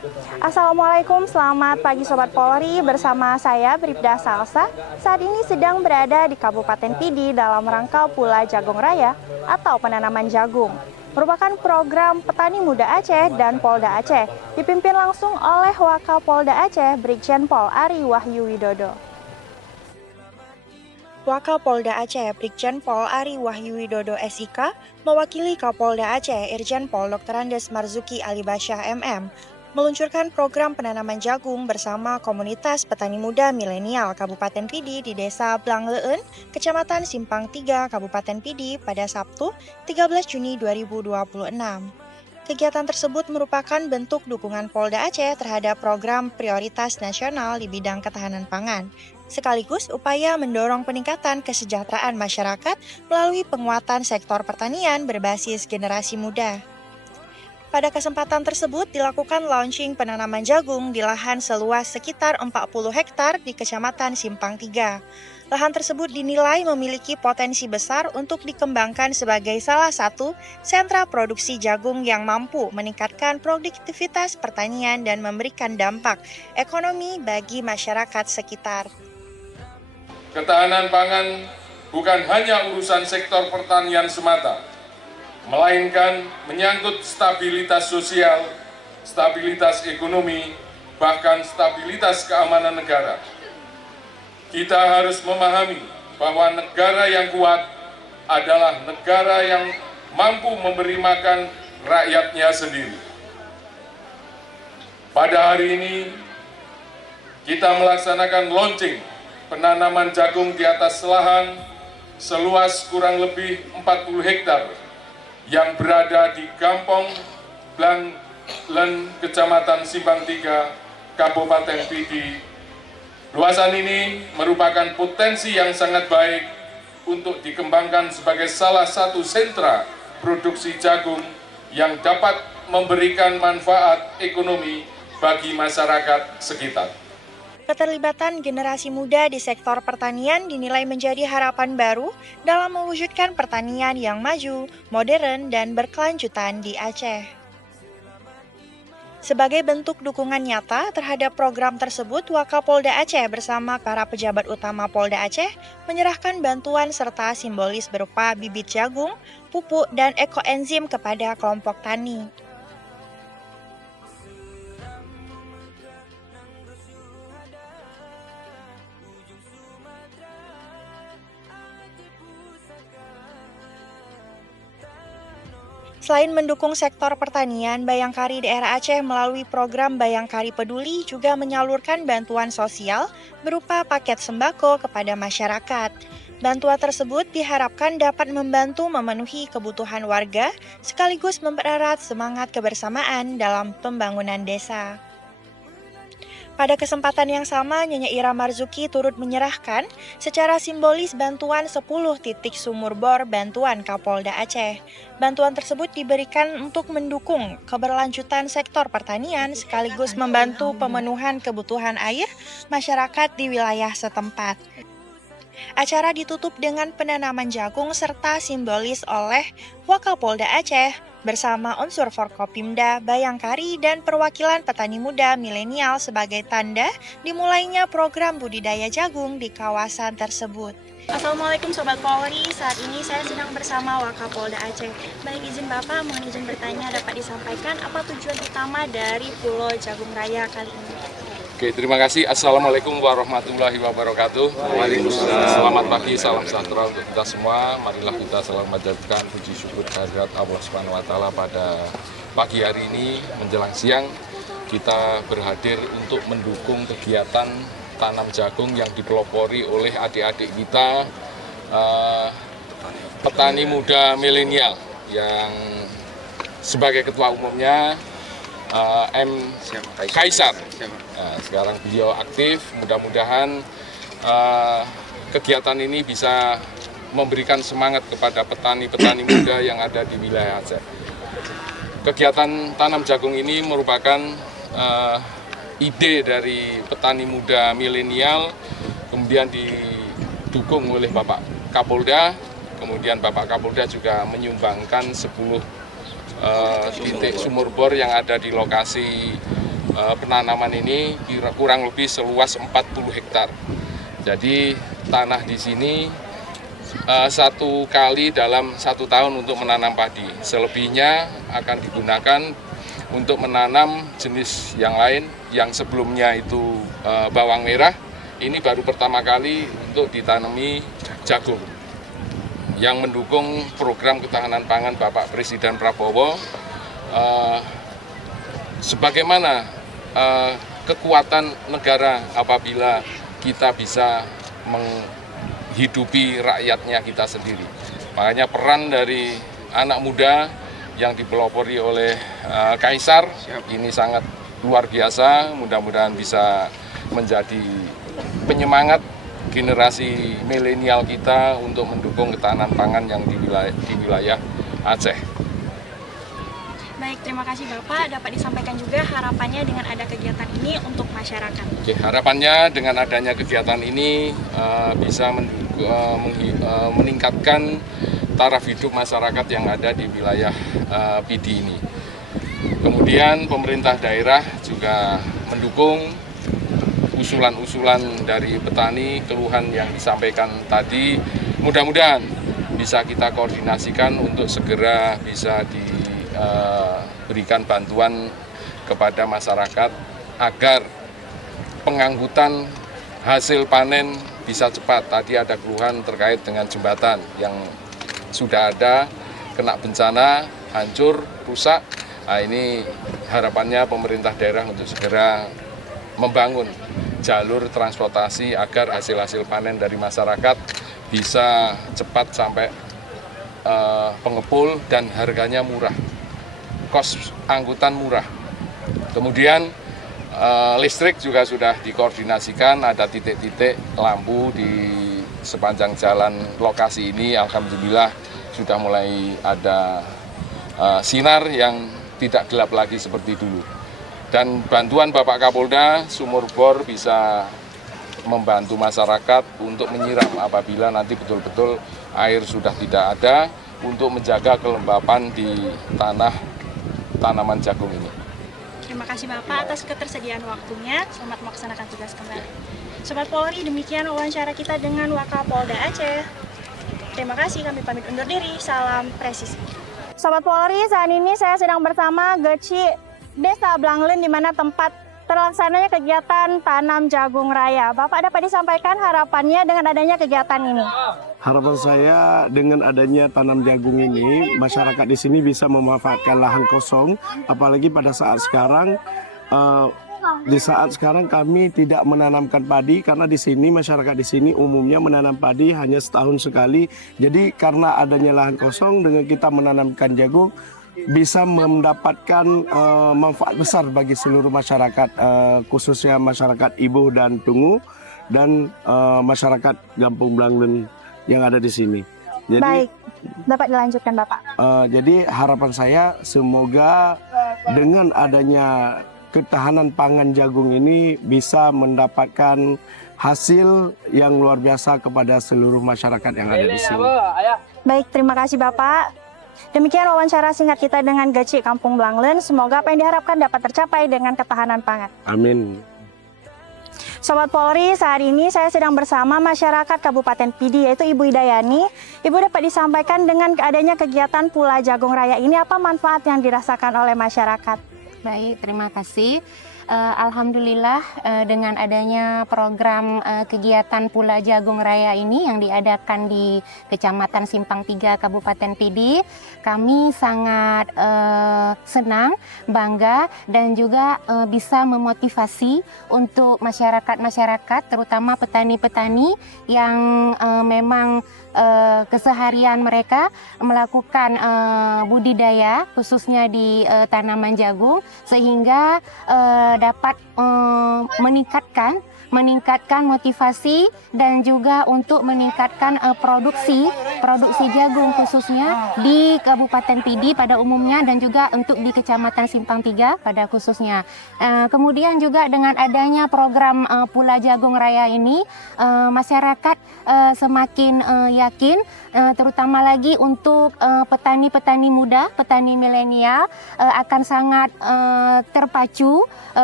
Assalamualaikum, selamat pagi Sobat Polri, bersama saya Bribda Salsa. Saat ini sedang berada di Kabupaten Pidi dalam rangka Pula Jagung Raya atau penanaman jagung. Merupakan program Petani Muda Aceh dan Polda Aceh, dipimpin langsung oleh Wakapolda Aceh, Brigjen Pol Ari Wahyu Widodo. Wakapolda Aceh, Brigjen Pol Ari Wahyu Widodo SIK, mewakili Kapolda Aceh, Irjen Pol Dr. Andes Marzuki Ali Basyah MM, meluncurkan program penanaman jagung bersama komunitas petani muda milenial Kabupaten Pidi di Desa Blangleun, Kecamatan Simpang 3, Kabupaten Pidi pada Sabtu 13 Juni 2026. Kegiatan tersebut merupakan bentuk dukungan Polda Aceh terhadap program prioritas nasional di bidang ketahanan pangan, sekaligus upaya mendorong peningkatan kesejahteraan masyarakat melalui penguatan sektor pertanian berbasis generasi muda. Pada kesempatan tersebut dilakukan launching penanaman jagung di lahan seluas sekitar 40 hektar di Kecamatan Simpang 3. Lahan tersebut dinilai memiliki potensi besar untuk dikembangkan sebagai salah satu sentra produksi jagung yang mampu meningkatkan produktivitas pertanian dan memberikan dampak ekonomi bagi masyarakat sekitar. Ketahanan pangan bukan hanya urusan sektor pertanian semata, melainkan menyangkut stabilitas sosial, stabilitas ekonomi, bahkan stabilitas keamanan negara. Kita harus memahami bahwa negara yang kuat adalah negara yang mampu memberi makan rakyatnya sendiri. Pada hari ini, kita melaksanakan launching penanaman jagung di atas lahan seluas kurang lebih 40 hektar yang berada di Kampung Blangleun, Kecamatan Simpang 3, Kabupaten Pidi. Luasan ini merupakan potensi yang sangat baik untuk dikembangkan sebagai salah satu sentra produksi jagung yang dapat memberikan manfaat ekonomi bagi masyarakat sekitar. Keterlibatan generasi muda di sektor pertanian dinilai menjadi harapan baru dalam mewujudkan pertanian yang maju, modern, dan berkelanjutan di Aceh. Sebagai bentuk dukungan nyata terhadap program tersebut, Wakapolda Aceh bersama para pejabat utama Polda Aceh menyerahkan bantuan serta simbolis berupa bibit jagung, pupuk, dan ekoenzim kepada kelompok tani. Selain mendukung sektor pertanian, Bayangkari daerah Aceh melalui program Bayangkari Peduli juga menyalurkan bantuan sosial berupa paket sembako kepada masyarakat. Bantuan tersebut diharapkan dapat membantu memenuhi kebutuhan warga sekaligus mempererat semangat kebersamaan dalam pembangunan desa. Pada kesempatan yang sama, Nyonya Ira Marzuki turut menyerahkan secara simbolis bantuan 10 titik sumur bor bantuan Kapolda Aceh. Bantuan tersebut diberikan untuk mendukung keberlanjutan sektor pertanian sekaligus membantu pemenuhan kebutuhan air masyarakat di wilayah setempat. Acara ditutup dengan penanaman jagung serta simbolis oleh Wakapolda Aceh bersama unsur Forkopimda, Bayangkari, dan perwakilan petani muda milenial sebagai tanda dimulainya program budidaya jagung di kawasan tersebut. Assalamualaikum Sobat Polri, saat ini saya sedang bersama Wakapolda Aceh. Baik, izin Bapak, mohon izin bertanya dapat disampaikan apa tujuan utama dari Pulau Jagung Raya kali ini? Oke, terima kasih. Assalamualaikum warahmatullahi wabarakatuh. Selamat pagi, salam sejahtera untuk kita semua. Marilah kita selalu menjadikan puji syukur kehadirat Allah Subhanahu wa Ta'ala pada pagi hari ini menjelang siang. Kita berhadir untuk mendukung kegiatan tanam jagung yang dipelopori oleh adik-adik kita, petani muda milenial yang sebagai ketua umumnya M. Kaisar. Nah, sekarang beliau aktif, mudah-mudahan kegiatan ini bisa memberikan semangat kepada petani-petani muda yang ada di wilayah Aceh. Kegiatan tanam jagung ini merupakan ide dari petani muda milenial, kemudian didukung oleh Bapak Kapolda, kemudian Bapak Kapolda juga menyumbangkan 10 titik sumur bor yang ada di lokasi penanaman ini kurang lebih seluas 40 hektar. Jadi tanah di sini satu kali dalam 1 tahun untuk menanam padi. Selebihnya akan digunakan untuk menanam jenis yang lain yang sebelumnya itu bawang merah. Ini baru pertama kali untuk ditanami jagung yang mendukung program ketahanan pangan Bapak Presiden Prabowo. Sebagaimana kekuatan negara apabila kita bisa menghidupi rakyatnya kita sendiri. Makanya peran dari anak muda yang dipelopori oleh Kaisar ini sangat luar biasa. Mudah-mudahan bisa menjadi penyemangat generasi milenial kita untuk mendukung ketahanan pangan yang di wilayah Aceh. Baik, terima kasih Bapak. Dapat disampaikan juga harapannya dengan ada kegiatan ini untuk masyarakat. Oke, harapannya dengan adanya kegiatan ini bisa meningkatkan taraf hidup masyarakat yang ada di wilayah Pidi ini. Kemudian pemerintah daerah juga mendukung usulan-usulan dari petani, keluhan yang disampaikan tadi. Mudah-mudahan bisa kita koordinasikan untuk segera bisa diberikan bantuan kepada masyarakat agar pengangkutan hasil panen bisa cepat. Tadi ada keluhan terkait dengan jembatan yang sudah ada, kena bencana, hancur, rusak. Nah, ini harapannya pemerintah daerah untuk segera membangun jalur transportasi agar hasil-hasil panen dari masyarakat bisa cepat sampai pengepul dan harganya murah, kos angkutan murah. Kemudian listrik juga sudah dikoordinasikan, ada titik-titik lampu di sepanjang jalan lokasi ini. Alhamdulillah sudah mulai ada sinar yang tidak gelap lagi seperti dulu. Dan bantuan Bapak Kapolda sumur bor bisa membantu masyarakat untuk menyiram apabila nanti betul-betul air sudah tidak ada, untuk menjaga kelembapan di tanah tanaman jagung ini. Terima kasih Bapak atas ketersediaan waktunya. Selamat melaksanakan tugas kembali. Sobat Polri, demikian wawancara kita dengan Wakapolda Aceh. Terima kasih, kami pamit undur diri. Salam presisi. Sobat Polri, saat ini saya sedang bersama Geci Desa Blanglen, di mana tempat terlaksananya kegiatan tanam jagung raya. Bapak dapat disampaikan harapannya dengan adanya kegiatan ini? Harapan saya dengan adanya tanam jagung ini, masyarakat di sini bisa memanfaatkan lahan kosong, apalagi pada saat sekarang. Di saat sekarang kami tidak menanamkan padi karena di sini masyarakat di sini umumnya menanam padi hanya setahun sekali. Jadi karena adanya lahan kosong, dengan kita menanamkan jagung bisa mendapatkan manfaat besar bagi seluruh masyarakat, khususnya masyarakat Ibuh dan Tungu dan masyarakat Kampung Blanglen yang ada di sini. Jadi, baik, dapat dilanjutkan Bapak. Jadi harapan saya semoga dengan adanya ketahanan pangan jagung ini bisa mendapatkan hasil yang luar biasa kepada seluruh masyarakat yang ada di sini. Baik, terima kasih Bapak. Demikian wawancara singkat kita dengan Geci Kampung Blanglen. Semoga apa yang diharapkan dapat tercapai dengan ketahanan pangan. Amin. Sobat Polri, saat ini saya sedang bersama masyarakat Kabupaten Pidi, yaitu Ibu Idayani. Ibu dapat disampaikan dengan adanya kegiatan Pula Jagung Raya ini, apa manfaat yang dirasakan oleh masyarakat? Baik, terima kasih. Alhamdulillah dengan adanya program kegiatan Pula Jagung Raya ini yang diadakan di Kecamatan Simpang 3 Kabupaten Pidi, kami sangat senang, bangga dan juga bisa memotivasi untuk masyarakat-masyarakat, terutama petani-petani yang memang keseharian mereka melakukan budidaya khususnya di tanaman jagung, sehingga dapat meningkatkan motivasi dan juga untuk meningkatkan produksi jagung khususnya di Kabupaten Pidi pada umumnya dan juga untuk di Kecamatan Simpang 3 pada khususnya. Kemudian juga dengan adanya program Pula Jagung Raya ini, masyarakat semakin yakin, terutama lagi untuk petani-petani muda, petani milenial akan sangat terpacu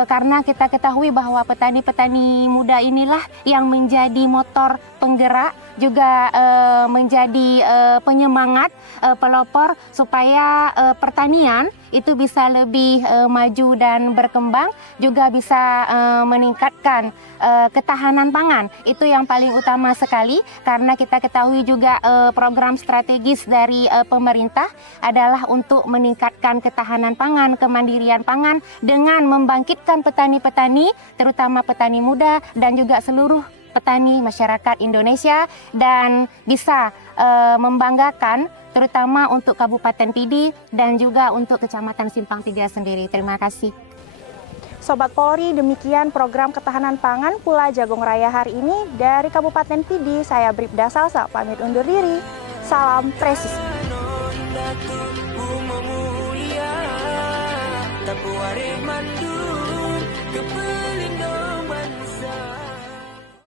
karena kita ketahui bahwa petani-petani muda inilah yang menjadi motor penggerak, juga menjadi penyemangat, pelopor supaya pertanian itu bisa lebih maju dan berkembang, juga bisa meningkatkan ketahanan pangan. Itu yang paling utama sekali, karena kita ketahui juga program strategis dari pemerintah adalah untuk meningkatkan ketahanan pangan, kemandirian pangan dengan membangkitkan petani-petani, terutama petani muda dan juga seluruh petani masyarakat Indonesia, dan bisa membanggakan terutama untuk Kabupaten Pidi dan juga untuk Kecamatan Simpang 3 sendiri. Terima kasih. Sobat Polri, demikian program ketahanan pangan Pula Jagung Raya hari ini dari Kabupaten Pidi. Saya Bribda Salsa, pamit undur diri. Salam presisi. Tapuare mandun